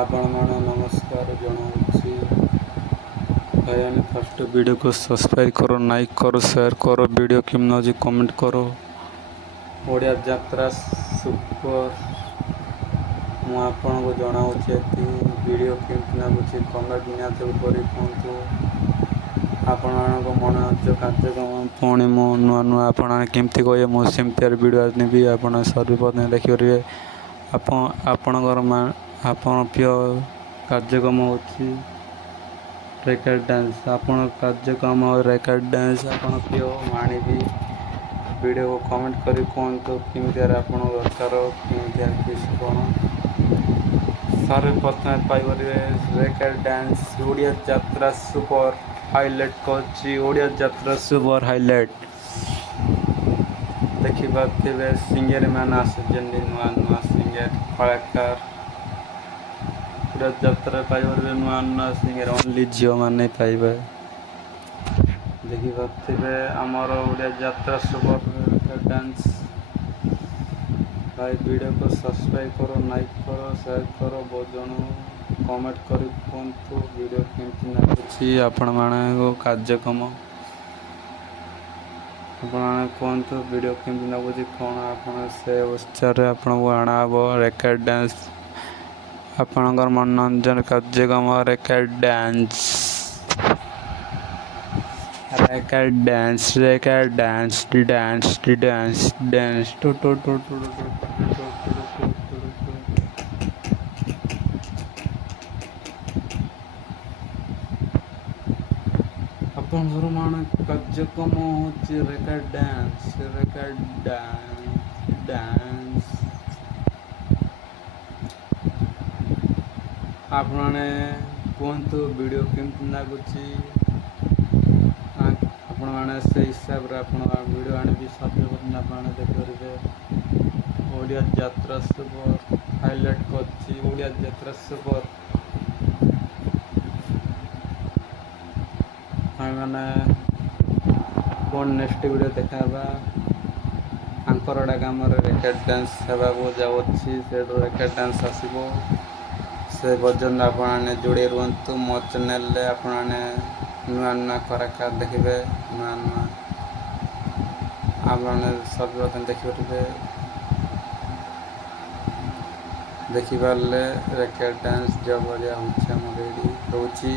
आपण ମାନେ ନମସ୍କାର ଜଣାଉଛି। ଭାଇମାନେ ଫାଷ୍ଟ ଭିଡ଼ିଓକୁ ସବସ୍କ୍ରାଇବ୍ କର, ଲାଇକ୍ କର, ସେୟାର କର, ଭିଡ଼ିଓ କେମିତି ଅଛି କମେଣ୍ଟ କର। ଓଡ଼ିଆ ଯାତ୍ରା ସୁପର ମୁଁ ଆପଣଙ୍କୁ ଜଣାଉଛି ଏଠି ଭିଡ଼ିଓ କେମିତି ଲାଗୁଛି କମେଣ୍ଟ ନିହାତି କରି କୁହନ୍ତୁ। ଆପଣମାନଙ୍କ ମନୋରଞ୍ଜ କାର୍ଯ୍ୟକ୍ରମ ପୁଣି ମୁଁ ନୂଆ ଆପଣମାନେ କେମିତି କହିବେ ମୁଁ ସେମିତିଆର ଭିଡ଼ିଓ ନେବି ଆପଣ ସର୍ବପ୍ରଥମେ ଦେଖିପାରିବେ। ଆପଣଙ୍କର ଆପଣ ପ୍ରିୟ କାର୍ଯ୍ୟକ୍ରମ ହେଉଛି ରେକର୍ଡ଼ ଡ୍ୟାନ୍ସ। ଆପଣ କାର୍ଯ୍ୟକ୍ରମ ରେକର୍ଡ଼ ଡ୍ୟାନ୍ସ ଆପଣ ପ୍ରିୟ ମୁଁ ଆଣିବି। ଭିଡ଼ିଓକୁ କମେଣ୍ଟ କରି କୁହନ୍ତୁ କେମିତିଆର ଆପଣ ଦରକାର କେମିତିଆର କିଛି କ'ଣ ସର୍ବପ୍ରଥମେ ପାଇପାରିବେ ରେକର୍ଡ଼ ଡ୍ୟାନ୍ସ ଓଡ଼ିଆ ଯାତ୍ରା ସୁପର ହାଇଲାଇଟ୍ କରୁଛି। ଓଡ଼ିଆ ଯାତ୍ରା ସୁପର ହାଇଲାଇଟ୍ ଦେଖିପାରୁଥିବେ ସିଙ୍ଗରମାନେ ଆସୁଛନ୍ତି ନୂଆ ସିଙ୍ଗର କଳାକାର। ଓଡ଼ିଆ ଯାତ୍ରା ପାଇପାରିବେ ନୂଆ ସିଙ୍ଗର ଓନ୍ଲି ଝିଅମାନେ ପାଇବେ। ଦେଖିପାରୁଥିବେ ଆମର ଓଡ଼ିଆ ଯାତ୍ରା ସୁପର ଡ୍ୟାନ୍ସ। ଭାଇ ଭିଡ଼ିଓକୁ ସବସ୍କ୍ରାଇବ୍ କର, ଲାଇକ୍ କର, ସେୟାର କର, ଜଣ କମେଣ୍ଟ କରି କୁହନ୍ତୁ ଭିଡ଼ିଓ କେମିତି ଲାଗୁଛି ଆପଣମାନଙ୍କ କାର୍ଯ୍ୟକ୍ରମ। ଆପଣମାନେ କୁହନ୍ତୁ ଭିଡ଼ିଓ କେମିତି ଲାଗୁଛି କ'ଣ ଆପଣ ସେ ଉତ୍ସାହରେ ଆପଣଙ୍କୁ ଅଣାହେବ ରେକର୍ଡ଼ ଡ୍ୟାନ୍ସ ଆପଣଙ୍କର ମନୋରଞ୍ଜନ କାର୍ଯ୍ୟକ୍ରମ ରେକର୍ଡ଼ ଡ୍ୟାନ୍ସ ଆପଣଙ୍କର କାର୍ଯ୍ୟକ୍ରମ ହେଉଛି ରେକର୍ଡ଼ ଡ୍ୟାନ୍ସ। ଆପଣମାନେ କୁହନ୍ତୁ ଭିଡ଼ିଓ କେମିତି ଲାଗୁଛି ଆପଣମାନେ ସେଇ ହିସାବରେ ଆପଣ ଭିଡ଼ିଓ ଆଣିବି ସର୍ବପ୍ରଥମେ ଆପଣମାନେ ଦେଖିପାରିବେ ଓଡ଼ିଆ ଯାତ୍ରା ସୁପର ହାଇଲାଇଟ୍ କରୁଛି। ଓଡ଼ିଆ ଯାତ୍ରା ସୁପର ଆମେମାନେ କ'ଣ ନେକ୍ସଟ ଭିଡ଼ିଓ ଦେଖାହେବା ଆଙ୍କରଡ଼ା ଗ୍ରାମରେ ରେକର୍ଡ଼ ଡ୍ୟାନ୍ସ ହେବାକୁ ଯାଉଛି। ସେଠୁ ରେକର୍ଡ଼ ଡ୍ୟାନ୍ସ ଆସିବ ସେ ପର୍ଯ୍ୟନ୍ତ ଆପଣମାନେ ଯୋଡ଼ି ରୁହନ୍ତୁ ମୋ ଚ୍ୟାନେଲରେ। ଆପଣମାନେ ନୂଆ କଳାକାର ଦେଖିବେ ଆପଣମାନେ ସର୍ବପ୍ରଥମେ ଦେଖିପାରିଲେ ରେକର୍ଡ଼ ଡ୍ୟାନ୍ସ ଯେଉଁ ଭଳିଆ ହେଉଛି ଆମର ଏଇଠି ରହୁଛି।